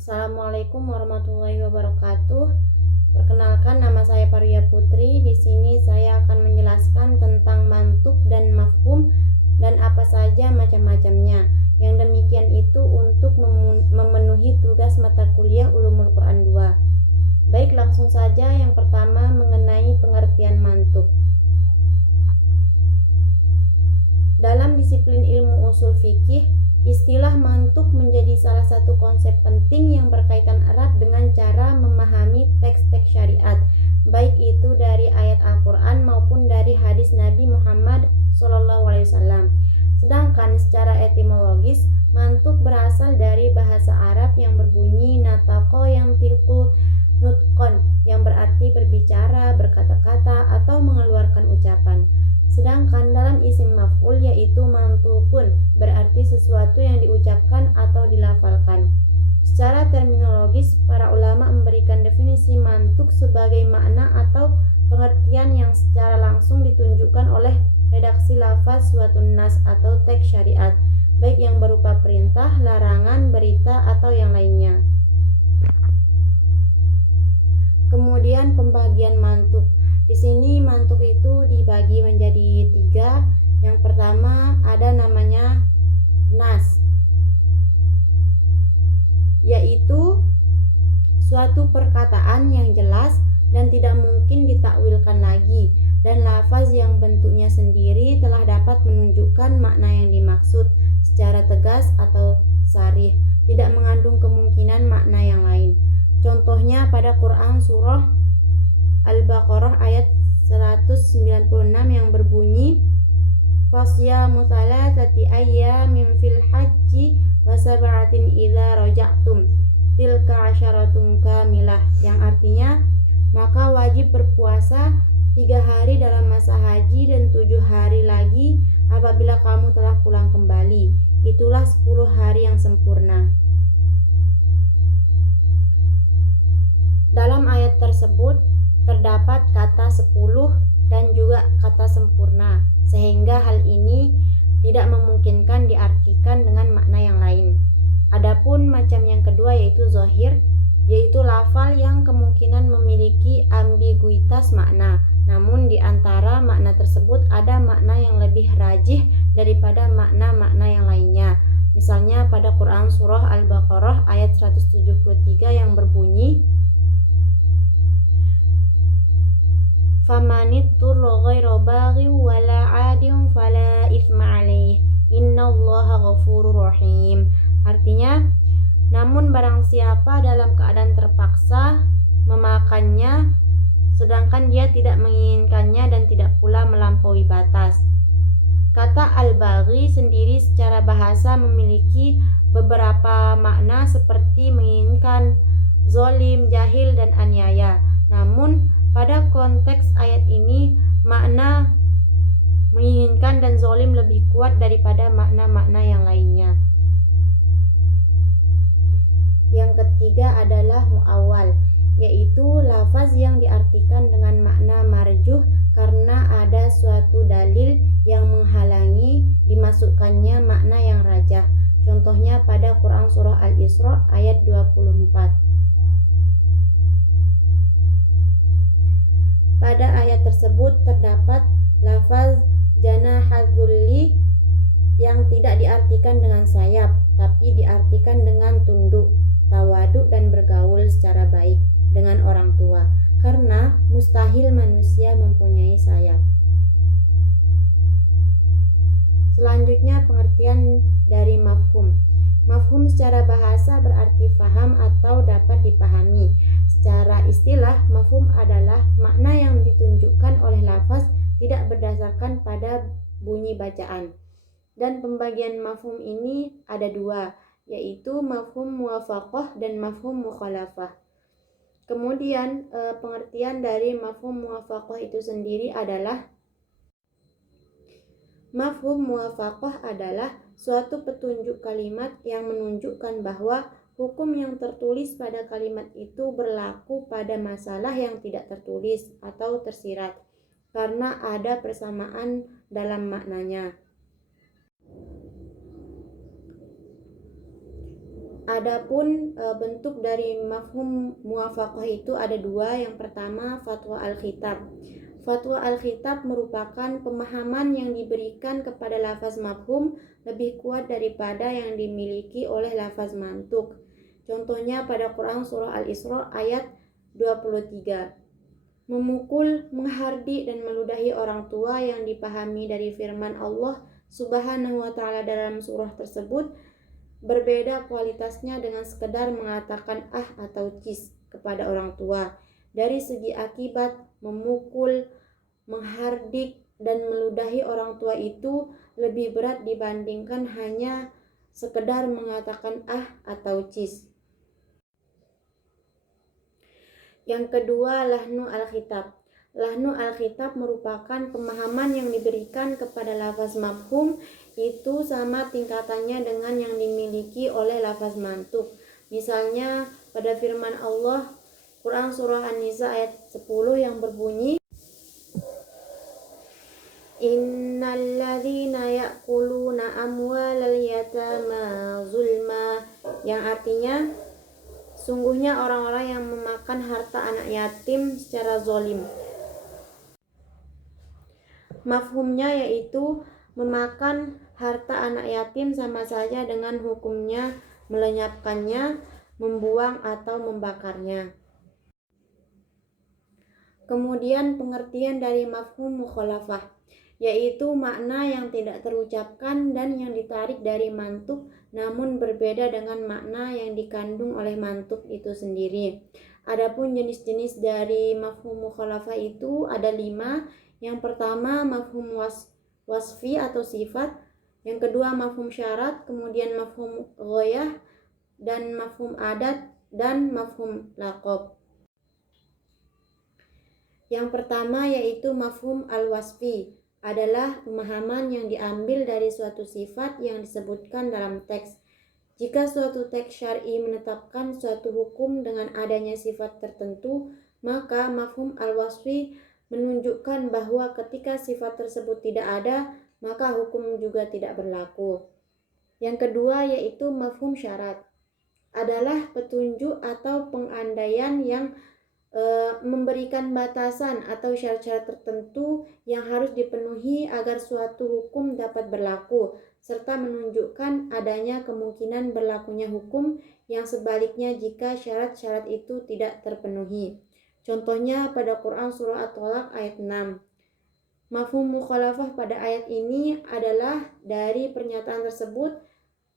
Assalamualaikum warahmatullahi wabarakatuh. Perkenalkan, nama saya Paria Putri. Di sini saya akan menjelaskan tentang mantuk dan mafhum dan apa saja macam-macamnya. Yang demikian itu untuk memenuhi tugas mata kuliah Ulumul Quran 2. Baik, langsung saja. Yang pertama mengenai pengertian mantuk. Dalam disiplin ilmu usul fikih, istilah mantuk menjadi salah satu konsep penting yang berkaitan erat dengan cara memahami teks-teks syariat, baik itu dari ayat Al-Quran maupun dari hadis Nabi Muhammad SAW. Sedangkan secara etimologis, mantuk berasal dari bahasa Arab yang berbunyi nataqo yang tiqu nutqon, yang berarti berbicara, berkata-kata, atau mengeluarkan ucapan. Sedangkan dalam isim maf'ul yaitu mantukun, berarti sesuatu yang diucapkan atau dilafalkan. Secara terminologis, para ulama memberikan definisi mantuk sebagai makna atau pengertian yang secara langsung ditunjukkan oleh redaksi lafaz suatu nas atau teks syariat, baik yang berupa perintah, larangan, berita, atau yang lainnya. Kemudian pembagian mantuk. Di sini mantuk itu dibagi menjadi 3. Yang pertama ada namanya nas, yaitu suatu perkataan yang jelas dan tidak mungkin ditakwilkan lagi, dan lafaz yang bentuknya sendiri telah dapat menunjukkan makna yang dimaksud secara tegas atau sarih, tidak mengandung kemungkinan makna yang lain. Contohnya pada Quran surah Al-Baqarah ayat 196 yang berbunyi fasyamu thalathati ayyamin fil hajji wa sab'atin idza raja'tum tilka 'asyaratun kamilah, yang artinya maka wajib berpuasa 3 hari dalam masa haji dan 7 hari lagi apabila kamu telah pulang kembali, itulah 10 hari yang sempurna. Dalam ayat tersebut terdapat kata 10 dan juga kata sempurna, sehingga hal ini tidak memungkinkan diartikan dengan makna yang lain. Adapun macam yang kedua yaitu zahir, yaitu lafal yang kemungkinan memiliki ambiguitas makna, namun di antara makna tersebut ada makna yang lebih rajih daripada makna-makna yang lainnya. Misalnya pada Quran surah Al-Baqarah ayat 173 yang berbunyi famanitturra ghaira baghin wala 'adin fala itsma 'alaihi innallaha ghafurur rahim. Artinya, namun barang siapa dalam keadaan terpaksa memakannya sedangkan dia tidak menginginkannya dan tidak pula melampaui batas. Kata al-baghi sendiri secara bahasa memiliki beberapa makna seperti menginginkan, zolim, jahil, dan aniaya. Namun pada konteks ayat ini, makna menginginkan dan zolim lebih kuat daripada makna-makna yang lainnya. Yang ketiga adalah mu'awwal, yaitu lafaz yang diartikan dengan makna marjuh karena ada suatu dalil yang menghalangi dimasukkannya makna yang rajah. Contohnya pada Quran surah Al-Isra ayat 24. Pada ayat tersebut terdapat lafaz janahadzulli yang tidak diartikan dengan sayap, tapi diartikan dengan tunduk, tawaduk, dan bergaul secara baik dengan orang tua, karena mustahil manusia mempunyai sayap. Selanjutnya pengertian dari mafhum. Mafhum secara bahasa berarti faham atau dapat dipahami. Secara istilah, mafhum adalah makna yang ditunjukkan oleh lafaz tidak berdasarkan pada bunyi bacaan. Dan pembagian mafhum ini ada 2, yaitu mafhum muwafaqah dan mafhum mukhalafah. Kemudian pengertian dari mafhum muwafaqah itu sendiri adalah mafhum muwafaqah adalah suatu petunjuk kalimat yang menunjukkan bahwa hukum yang tertulis pada kalimat itu berlaku pada masalah yang tidak tertulis atau tersirat karena ada persamaan dalam maknanya. Adapun bentuk dari mafhum muwafaqah itu ada dua. Yang pertama, fatwa al-khitab. Fatwa al-khitab merupakan pemahaman yang diberikan kepada lafaz mafhum lebih kuat daripada yang dimiliki oleh lafaz mantuk. Contohnya pada Quran surah Al-Isra ayat 23. Memukul, menghardik dan meludahi orang tua yang dipahami dari firman Allah Subhanahu wa taala dalam surah tersebut berbeda kualitasnya dengan sekedar mengatakan atau cis kepada orang tua. Dari segi akibat, memukul, menghardik dan meludahi orang tua itu lebih berat dibandingkan hanya sekedar mengatakan atau cis. Yang kedua, lahnu al-khitab. Lahnu al-khitab merupakan pemahaman yang diberikan kepada lafaz mafhum itu sama tingkatannya dengan yang dimiliki oleh lafaz mantuk. Misalnya pada firman Allah Quran surah An-Nisa ayat 10 yang berbunyi Innalladzina ya'kuluna amwalal yatama zulma, yang artinya sungguhnya orang-orang yang memakan harta anak yatim secara zalim. Mafhumnya yaitu memakan harta anak yatim sama saja dengan hukumnya melenyapkannya, membuang atau membakarnya. Kemudian pengertian dari mafhum mukhalafah, yaitu makna yang tidak terucapkan dan yang ditarik dari mantuk namun berbeda dengan makna yang dikandung oleh mantuk itu sendiri. Adapun jenis-jenis dari mafhum mukhalafah itu ada 5. Yang pertama mafhum wasfi atau sifat, yang kedua mafhum syarat, kemudian mafhum ghayah dan mafhum adat dan mafhum laqab. Yang pertama yaitu mafhum al-wasfi, adalah pemahaman yang diambil dari suatu sifat yang disebutkan dalam teks. Jika suatu teks syar'i menetapkan suatu hukum dengan adanya sifat tertentu, maka mafhum al-wasfi menunjukkan bahwa ketika sifat tersebut tidak ada, maka hukum juga tidak berlaku. Yang kedua yaitu mafhum syarat, adalah petunjuk atau pengandaian yang memberikan batasan atau syarat-syarat tertentu yang harus dipenuhi agar suatu hukum dapat berlaku, serta menunjukkan adanya kemungkinan berlakunya hukum yang sebaliknya jika syarat-syarat itu tidak terpenuhi. Contohnya pada Quran surah At-Tolaq ayat 6. Mafhum mukhalafah pada ayat ini adalah dari pernyataan tersebut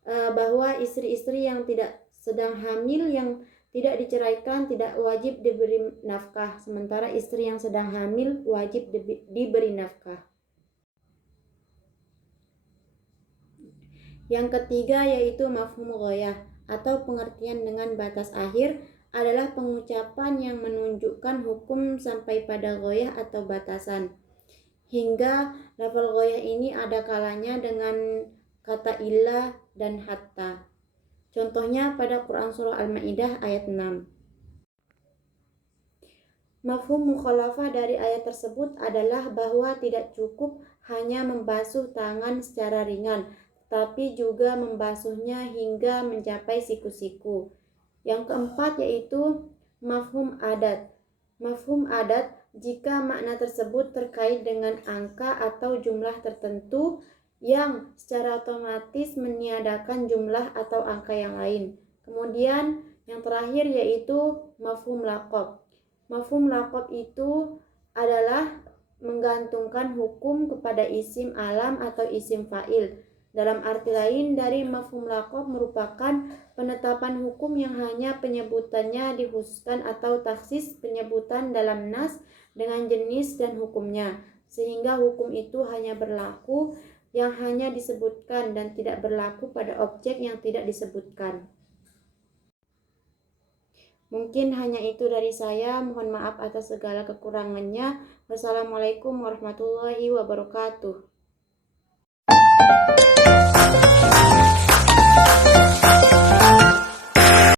bahwa istri-istri yang tidak sedang hamil yang tidak diceraikan tidak wajib diberi nafkah, sementara istri yang sedang hamil wajib diberi nafkah. Yang ketiga yaitu mafhum ghayah atau pengertian dengan batas akhir, adalah pengucapan yang menunjukkan hukum sampai pada ghayah atau batasan. Hingga lafal ghayah ini ada kalanya dengan kata illa dan hatta. Contohnya pada Quran surah Al-Maidah ayat 6. Mafhum mukhalafah dari ayat tersebut adalah bahwa tidak cukup hanya membasuh tangan secara ringan, tapi juga membasuhnya hingga mencapai siku-siku. Yang keempat yaitu mafhum adat. Mafhum adat jika makna tersebut terkait dengan angka atau jumlah tertentu yang secara otomatis meniadakan jumlah atau angka yang lain. Kemudian yang terakhir yaitu mafhum laqab. Mafhum laqab itu adalah menggantungkan hukum kepada isim alam atau isim fa'il. Dalam arti lain dari mafhum laqab merupakan penetapan hukum yang hanya penyebutannya dikhususkan atau taksis penyebutan dalam nas dengan jenis dan hukumnya, sehingga hukum itu hanya berlaku yang hanya disebutkan dan tidak berlaku pada objek yang tidak disebutkan. Mungkin hanya itu dari saya, mohon maaf atas segala kekurangannya. Wassalamualaikum warahmatullahi wabarakatuh.